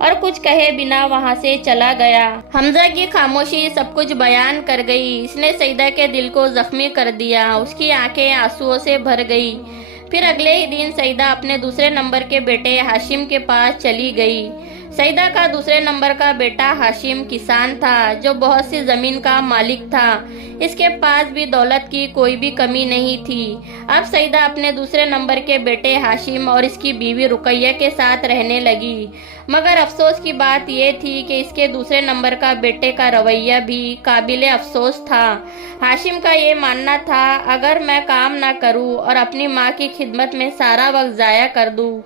اور کچھ کہے بنا وہاں سے چلا گیا۔ حمزہ کی خاموشی سب کچھ بیان کر گئی۔ اس نے سیدہ کے دل کو زخمی کر دیا۔ اس کی آنکھیں آنسوؤں سے بھر گئی۔ پھر اگلے ہی دن سیدہ اپنے دوسرے نمبر کے بیٹے ہاشم کے پاس چلی گئی۔ سیدہ کا دوسرے نمبر کا بیٹا ہاشم کسان تھا جو بہت سی زمین کا مالک تھا۔ اس کے پاس بھی دولت کی کوئی بھی کمی نہیں تھی۔ اب سیدہ اپنے دوسرے نمبر کے بیٹے ہاشم اور اس کی بیوی رقیہ کے ساتھ رہنے لگی، مگر افسوس کی بات یہ تھی کہ اس کے دوسرے نمبر کا بیٹے کا رویہ بھی قابل افسوس تھا۔ ہاشم کا یہ ماننا تھا اگر میں کام نہ کروں اور اپنی ماں کی خدمت میں سارا وقت ضائع کر دوں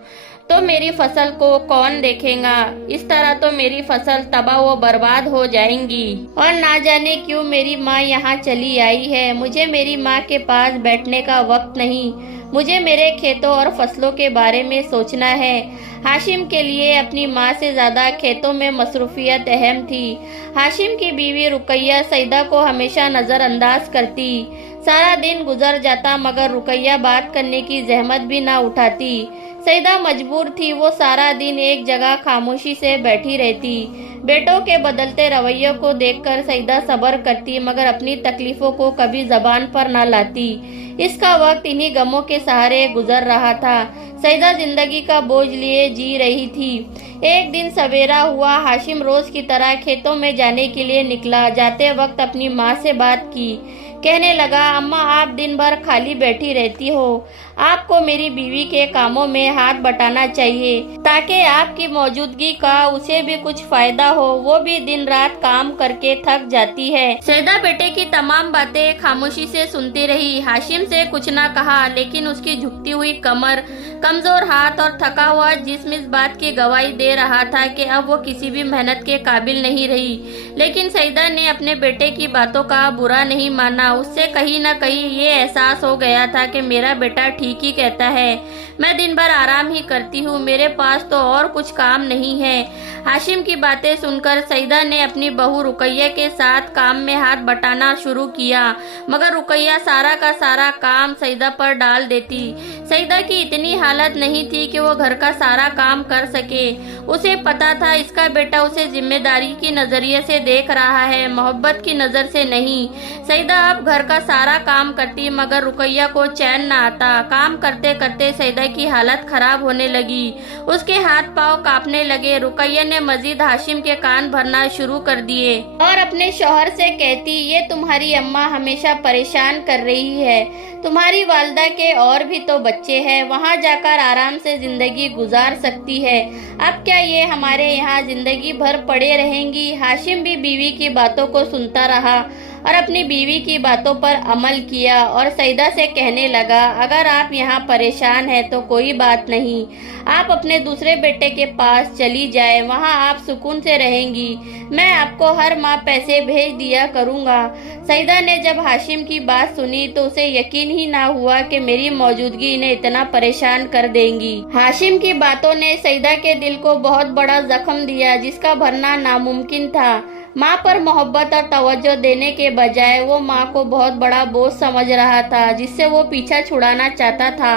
تو میری فصل کو کون دیکھے گا؟ اس طرح تو میری فصل تباہ و برباد ہو جائیں گی۔ اور نہ جانے کیوں میری ماں یہاں چلی آئی ہے۔ مجھے میری ماں کے پاس بیٹھنے کا وقت نہیں۔ مجھے میرے کھیتوں اور فصلوں کے بارے میں سوچنا ہے۔ ہاشم کے لیے اپنی ماں سے زیادہ کھیتوں میں مصروفیت اہم تھی۔ ہاشم کی بیوی رقیہ سیدہ کو ہمیشہ نظر انداز کرتی۔ سارا دن گزر جاتا مگر رقیہ بات کرنے کی زحمت بھی نہ اٹھاتی۔ سیدہ مجبور تھی، وہ سارا دن ایک جگہ خاموشی سے بیٹھی رہتی۔ بیٹوں کے بدلتے رویوں کو دیکھ کر سیدہ صبر کرتی مگر اپنی تکلیفوں کو کبھی زبان پر نہ لاتی۔ اس کا وقت انہی غموں کے سہارے گزر رہا تھا۔ سیدہ زندگی کا بوجھ لیے جی رہی تھی۔ ایک دن سویرا ہوا، ہاشم روز کی طرح کھیتوں میں جانے کے لیے نکلا۔ جاتے وقت اپنی ماں سے بات کی، کہنے لگا اماں آپ دن بھر خالی بیٹھی رہتی ہو، آپ کو میری بیوی کے کاموں میں ہاتھ بٹانا چاہیے تاکہ آپ کی موجودگی کا اسے بھی کچھ فائدہ ہو، وہ بھی دن رات کام کر کے تھک جاتی ہے۔ سیدہ بیٹے کی تمام باتیں خاموشی سے سنتی رہی۔ ہاشم سے کچھ نہ کہا لیکن اس کی جھکتی ہوئی کمر، کمزور ہاتھ اور تھکا ہوا جسم اس بات کی گواہی دے رہا تھا کہ اب وہ کسی بھی محنت کے قابل نہیں رہی۔ لیکن سیدہ نے اپنے بیٹے کی باتوں کا برا نہیں مانا۔ اس سے کہیں نہ کہیں یہ احساس ہو گیا تھا کہ میرا بیٹا ٹھیک ہی کہتا ہے، میں دن بھر آرام ہی کرتی ہوں، میرے پاس تو اور کچھ کام نہیں ہے۔ ہاشم کی باتیں سن کر سیدہ نے اپنی بہو رقیہ کے ساتھ کام میں ہاتھ بٹانا شروع کیا مگر رقیہ سارا کا سارا کام سیدہ پر ڈال دیتی۔ سیدہ کی اتنی حالت نہیں تھی کہ وہ گھر کا سارا کام کر سکے۔ اسے پتا تھا اس کا بیٹا اسے ذمہ داری کی نظریے سے دیکھ رہا ہے، محبت کی نظر سے نہیں۔ سیدہ اب گھر کا سارا کام کرتی مگر رقیہ کو چین نہ آتا۔ کام کرتے کرتے سیدہ کی حالت خراب ہونے لگی، اس کے ہاتھ پاؤں کانپنے لگے۔ رقیہ نے مزید ہاشم کے کان بھرنا شروع کر دیے اور اپنے شوہر سے کہتی یہ تمہاری اماں ہمیشہ پریشان کر رہی ہے، تمہاری والدہ کے اور بھی تو بچے ہیں، وہاں جا کر آرام سے زندگی گزار سکتی ہے، اب کیا یہ ہمارے یہاں زندگی بھر پڑے رہیں گی؟ ہاشم بھی بیوی کی باتوں کو سنتا رہا اور اپنی بیوی کی باتوں پر عمل کیا اور سیدہ سے کہنے لگا اگر آپ یہاں پریشان ہیں تو کوئی بات نہیں، آپ اپنے دوسرے بیٹے کے پاس چلی جائیں، وہاں آپ سکون سے رہیں گی، میں آپ کو ہر ماہ پیسے بھیج دیا کروں گا۔ سیدہ نے جب ہاشم کی بات سنی تو اسے یقین ہی نہ ہوا کہ میری موجودگی انہیں اتنا پریشان کر دیں گی۔ ہاشم کی باتوں نے سیدہ کے دل کو بہت بڑا زخم دیا جس کا بھرنا ناممکن تھا۔ ماں پر محبت اور توجہ دینے کے بجائے وہ ماں کو بہت بڑا بوجھ سمجھ رہا تھا جس سے وہ پیچھا چھڑانا چاہتا تھا۔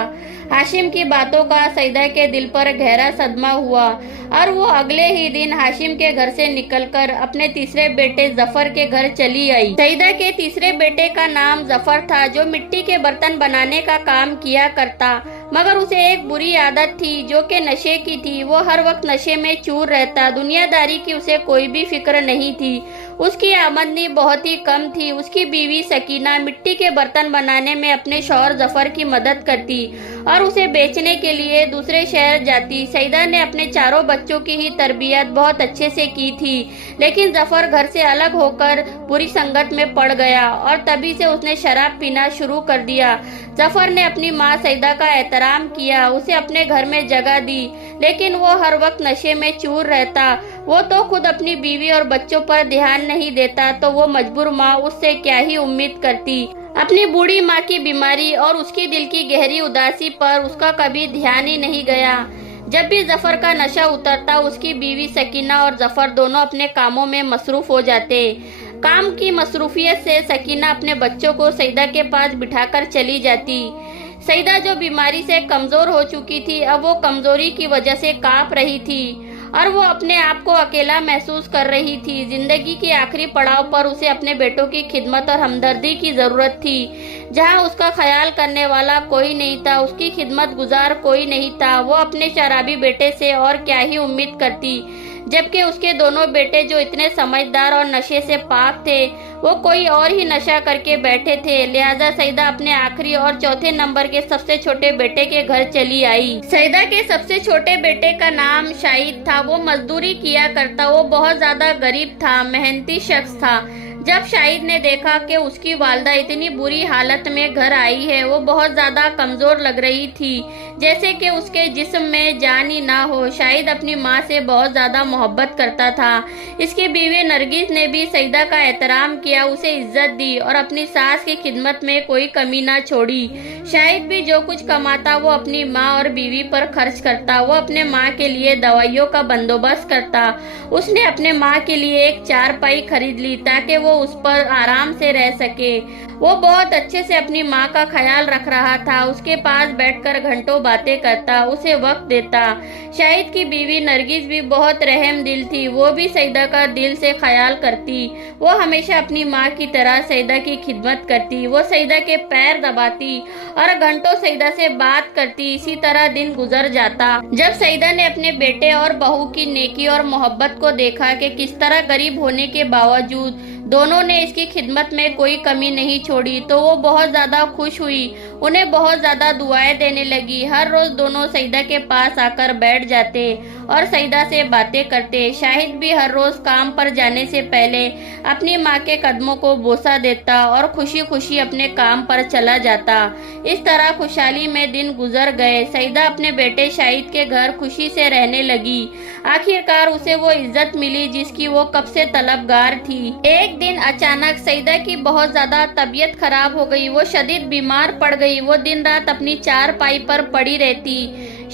ہاشم کی باتوں کا سیدہ کے دل پر گہرا صدمہ ہوا اور وہ اگلے ہی دن ہاشم کے گھر سے نکل کر اپنے تیسرے بیٹے ظفر کے گھر چلی آئی۔ سیدہ کے تیسرے بیٹے کا نام ظفر تھا جو مٹی کے برتن بنانے کا کام کیا کرتا مگر اسے ایک بری عادت تھی جو کہ نشے کی تھی۔ وہ ہر وقت نشے میں چور رہتا، دنیا داری کی اسے کوئی بھی فکر نہیں تھی، اس کی آمدنی بہت ہی کم تھی۔ اس کی بیوی سکینہ مٹی کے برتن بنانے میں اپنے شوہر ظفر کی مدد کرتی اور اسے بیچنے کے لیے دوسرے شہر جاتی۔ سیدہ نے اپنے چاروں بچوں کی ہی تربیت بہت اچھے سے کی تھی لیکن ظفر گھر سے الگ ہو کر بری سنگت میں پڑ گیا اور تبھی سے اس نے شراب پینا شروع کر دیا۔ ظفر نے اپنی ماں سیدہ کا احترام کیا، اسے اپنے گھر میں جگہ دی لیکن وہ ہر وقت نشے میں چور رہتا۔ وہ تو خود اپنی بیوی اور بچوں پر دھیان نہیں دیتا تو وہ مجبور ماں اس سے کیا ہی امید کرتی۔ اپنی بوڑھی ماں کی بیماری اور اس کی دل کی گہری اداسی پر اس کا کبھی دھیان ہی نہیں گیا۔ جب بھی ظفر کا نشہ اترتا اس کی بیوی سکینہ اور ظفر دونوں اپنے کاموں میں مصروف ہو جاتے۔ کام کی مصروفیت سے سکینہ اپنے بچوں کو سیدہ کے پاس بٹھا کر چلی جاتی۔ سیدہ جو بیماری سے کمزور ہو چکی تھی اب وہ کمزوری کی وجہ سے کانپ رہی تھی اور وہ اپنے آپ کو اکیلا محسوس کر رہی تھی۔ زندگی کے آخری پڑاؤ پر اسے اپنے بیٹوں کی خدمت اور ہمدردی کی ضرورت تھی۔ جہاں اس کا خیال کرنے والا کوئی نہیں تھا، اس کی خدمت گزار کوئی نہیں تھا، وہ اپنے شرابی بیٹے سے اور کیا ہی امید کرتی، جبکہ اس کے دونوں بیٹے جو اتنے سمجھدار اور نشے سے پاک تھے، وہ کوئی اور ہی نشہ کر کے بیٹھے تھے۔ لہٰذا سعیدہ اپنے آخری اور چوتھے نمبر کے سب سے چھوٹے بیٹے کے گھر چلی آئی۔ سعیدہ کے سب سے چھوٹے بیٹے کا نام شاہد تھا۔ وہ مزدوری کیا کرتا، وہ بہت زیادہ غریب تھا، محنتی شخص تھا۔ جب شاہد نے دیکھا کہ اس کی والدہ اتنی بری حالت میں گھر آئی ہے، وہ بہت زیادہ کمزور لگ رہی تھی، جیسے کہ اس کے جسم میں جان ہی نہ ہو۔ شاہد اپنی ماں سے بہت زیادہ محبت کرتا تھا۔ اس کی بیوی نرگس نے بھی سعیدہ کا احترام کیا، اسے عزت دی اور اپنی ساس کی خدمت میں کوئی کمی نہ چھوڑی۔ شاہد بھی جو کچھ کماتا وہ اپنی ماں اور بیوی پر خرچ کرتا۔ وہ اپنے ماں کے لیے دوائیوں کا بندوبست کرتا۔ اس نے اپنے ماں کے لیے ایک چارپائی خرید لی تاکہ وہ اس پر آرام سے رہ سکے۔ وہ بہت اچھے سے اپنی ماں کا خیال رکھ رہا تھا، اس کے پاس بیٹھ کر گھنٹوں باتیں کرتا، اسے وقت دیتا۔ شاہد کی بیوی نرگس بھی بہت رحم دل تھی، وہ بھی سعیدہ کا دل سے خیال کرتی۔ وہ ہمیشہ اپنی ماں کی طرح سعیدہ کی خدمت کرتی، وہ سعیدہ کے پیر دباتی اور گھنٹوں سعیدہ سے بات کرتی۔ اسی طرح دن گزر جاتا۔ جب سعیدہ نے اپنے بیٹے اور بہو کی نیکی اور محبت کو دیکھا کہ کس طرح غریب ہونے کے باوجود دونوں نے اس کی خدمت میں کوئی کمی نہیں چھوڑی، تو وہ بہت زیادہ خوش ہوئی، انہیں بہت زیادہ دعائیں دینے لگی۔ ہر روز دونوں سعیدہ کے پاس آ کر بیٹھ جاتے اور سعیدہ سے باتیں کرتے۔ شاہد بھی ہر روز کام پر جانے سے پہلے اپنی ماں کے قدموں کو بوسہ دیتا اور خوشی خوشی اپنے کام پر چلا جاتا۔ اس طرح خوشحالی میں دن گزر گئے۔ سعیدہ اپنے بیٹے شاہد کے گھر خوشی سے رہنے لگی۔ آخر کار اسے وہ عزت ملی جس کی وہ کب سے طلبگار تھی۔ ایک دن اچانک سعیدہ کی بہت زیادہ طبیعت خراب ہو گئی، وہ شدید بیمار پڑ گئی، وہ دن رات اپنی چارپائی پر پڑی رہتی۔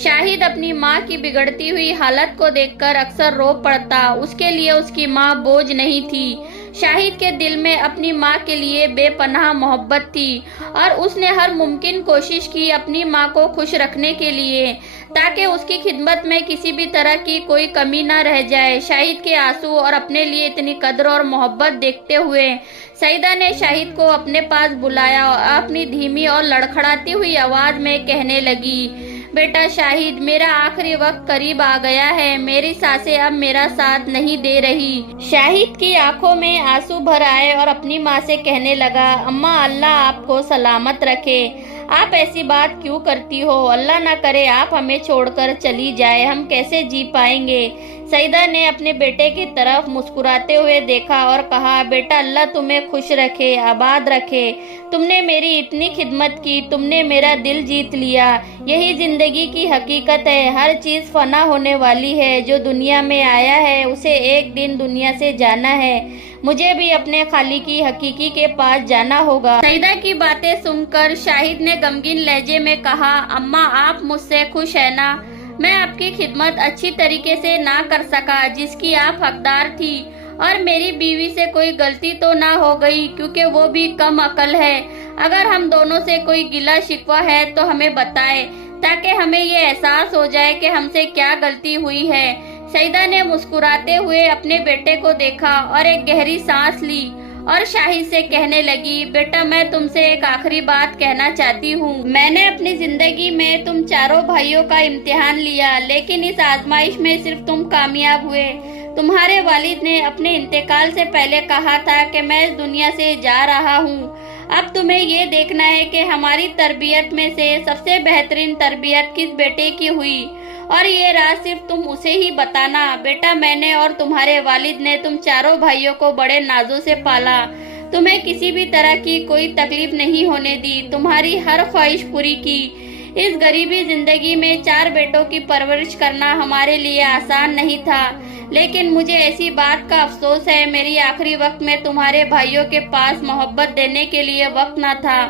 شاہد اپنی ماں کی بگڑتی ہوئی حالت کو دیکھ کر اکثر رو پڑتا، اس کے لیے اس کی ماں بوجھ نہیں تھی۔ شاہد کے دل میں اپنی ماں کے لیے بے پناہ محبت تھی اور اس نے ہر ممکن کوشش کی اپنی ماں کو خوش رکھنے کے لیے، تاکہ اس کی خدمت میں کسی بھی طرح کی کوئی کمی نہ رہ جائے۔ شاہد کے آنسو اور اپنے لیے اتنی قدر اور محبت دیکھتے ہوئے سعیدہ نے شاہد کو اپنے پاس بلایا اور اپنی دھیمی اور لڑکھڑاتی ہوئی آواز میں کہنے لگی، بیٹا شاہد، میرا آخری وقت قریب آ گیا ہے، میری سانسیں اب میرا ساتھ نہیں دے رہی۔ شاہد کی آنکھوں میں آنسو بھر آئے اور اپنی ماں سے کہنے لگا، اماں، اللہ آپ کو سلامت رکھے، آپ ایسی بات کیوں کرتی ہو؟ اللہ نہ کرے آپ ہمیں چھوڑ کر چلی جائے، ہم کیسے جی پائیں گے؟ سعیدہ نے اپنے بیٹے کی طرف مسکراتے ہوئے دیکھا اور کہا، بیٹا، اللہ تمہیں خوش رکھے، آباد رکھے، تم نے میری اتنی خدمت کی، تم نے میرا دل جیت لیا، یہی زندگی کی حقیقت ہے، ہر چیز فنا ہونے والی ہے، جو دنیا میں آیا ہے اسے ایک دن دنیا سے جانا ہے، مجھے بھی اپنے خالقی حقیقی کے پاس جانا ہوگا۔ سعیدہ کی باتیں سن کر شاہد نے غمگین لہجے میں کہا، اماں، آپ مجھ سے خوش ہیں نا؟ میں آپ کی خدمت اچھی طریقے سے نہ کر سکا جس کی آپ حقدار تھی، اور میری بیوی سے کوئی غلطی تو نہ ہو گئی کیونکہ وہ بھی کم عقل ہے۔ اگر ہم دونوں سے کوئی گلہ شکوہ ہے تو ہمیں بتائے تاکہ ہمیں یہ احساس ہو جائے کہ ہم سے کیا غلطی ہوئی ہے۔ سعیدہ نے مسکراتے ہوئے اپنے بیٹے کو دیکھا اور ایک گہری سانس لی اور شاہد سے کہنے لگی، بیٹا، میں تم سے ایک آخری بات کہنا چاہتی ہوں۔ میں نے اپنی زندگی میں تم چاروں بھائیوں کا امتحان لیا، لیکن اس آزمائش میں صرف تم کامیاب ہوئے۔ تمہارے والد نے اپنے انتقال سے پہلے کہا تھا کہ میں اس دنیا سے جا رہا ہوں۔ اب تمہیں یہ دیکھنا ہے کہ ہماری تربیت میں سے سب سے بہترین تربیت کس بیٹے کی ہوئی، اور یہ راز صرف تم اسے ہی بتانا۔ بیٹا، میں نے اور تمہارے والد نے تم چاروں بھائیوں کو بڑے نازوں سے پالا، تمہیں کسی بھی طرح کی کوئی تکلیف نہیں ہونے دی، تمہاری ہر خواہش پوری کی۔ اس غریبی زندگی میں 4 بیٹوں کی پرورش کرنا ہمارے لیے آسان نہیں تھا، لیکن مجھے ایسی بات کا افسوس ہے، میری آخری وقت میں تمہارے بھائیوں کے پاس محبت دینے کے لیے وقت نہ تھا،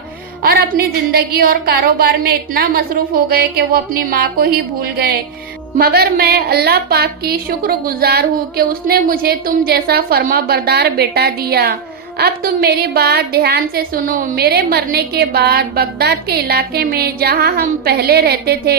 اور اپنی زندگی اور کاروبار میں اتنا مصروف ہو گئے کہ وہ اپنی ماں کو ہی بھول گئے۔ مگر میں اللہ پاک کی شکر گزار ہوں کہ اس نے مجھے تم جیسا فرما بردار بیٹا دیا۔ اب تم میری بات دھیان سے سنو۔ میرے مرنے کے بعد بغداد کے علاقے میں جہاں ہم پہلے رہتے تھے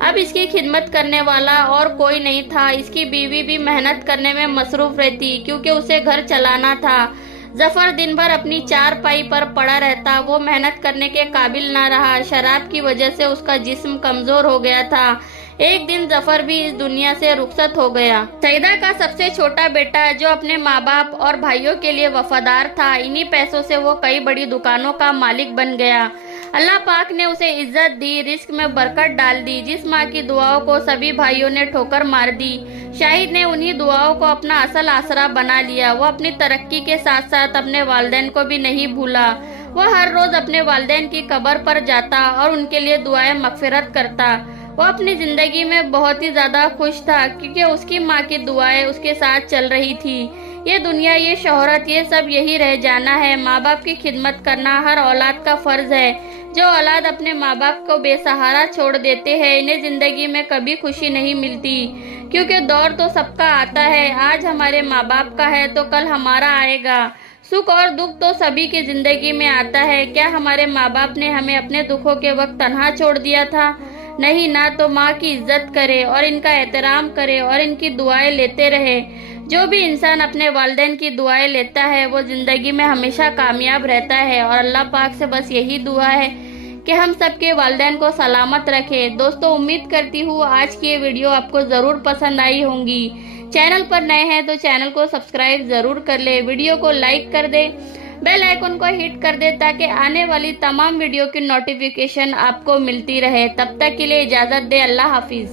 اب اس کی خدمت کرنے والا اور کوئی نہیں تھا۔ اس کی بیوی بھی محنت کرنے میں مصروف رہتی کیونکہ اسے گھر چلانا تھا۔ ظفر دن بھر اپنی چارپائی پر پڑا رہتا، وہ محنت کرنے کے قابل نہ رہا۔ شراب کی وجہ سے اس کا جسم کمزور ہو گیا تھا۔ ایک دن ظفر بھی اس دنیا سے رخصت ہو گیا۔ سعیدہ کا سب سے چھوٹا بیٹا جو اپنے ماں باپ اور بھائیوں کے لیے وفادار تھا، انہی پیسوں سے وہ کئی بڑی دکانوں کا مالک بن گیا۔ اللہ پاک نے اسے عزت دی، رزق میں برکت ڈال دی۔ جس ماں کی دعاؤں کو سبھی بھائیوں نے ٹھوکر مار دی، شاہد نے انہی دعاؤں کو اپنا اصل آسرا بنا لیا۔ وہ اپنی ترقی کے ساتھ ساتھ اپنے والدین کو بھی نہیں بھولا۔ وہ ہر روز اپنے والدین کی قبر پر جاتا اور ان کے لیے دعائیں مغفرت کرتا۔ وہ اپنی زندگی میں بہت ہی زیادہ خوش تھا کیونکہ اس کی ماں کی دعائیں اس کے ساتھ چل رہی تھی۔ یہ دنیا، یہ شہرت، یہ سب یہی رہ جانا ہے۔ ماں باپ کی خدمت کرنا ہر اولاد کا فرض ہے۔ جو اولاد اپنے ماں باپ کو بے سہارا چھوڑ دیتے ہیں، انہیں زندگی میں کبھی خوشی نہیں ملتی، کیونکہ دور تو سب کا آتا ہے۔ آج ہمارے ماں باپ کا ہے تو کل ہمارا آئے گا۔ سکھ اور دکھ تو سبھی کی زندگی میں آتا ہے۔ کیا ہمارے ماں باپ نے ہمیں اپنے دکھوں کے وقت تنہا چھوڑ دیا تھا؟ نہیں نا۔ تو ماں کی عزت کرے اور ان کا احترام کرے اور ان کی دعائیں لیتے رہے۔ جو بھی انسان اپنے والدین کی دعائیں لیتا ہے وہ زندگی میں ہمیشہ کامیاب رہتا ہے، اور اللہ پاک سے بس یہی دعا ہے کہ ہم سب کے والدین کو سلامت رکھے۔ دوستو، امید کرتی ہوں آج کی یہ ویڈیو آپ کو ضرور پسند آئی ہوگی۔ چینل پر نئے ہیں تو چینل کو سبسکرائب ضرور کر لے، ویڈیو کو لائک کر دے، بیل آئیکن کو ہٹ کر دے تاکہ آنے والی تمام ویڈیو کی نوٹیفیکیشن آپ کو ملتی رہے۔ تب تک کے لیے اجازت دے، اللہ حافظ۔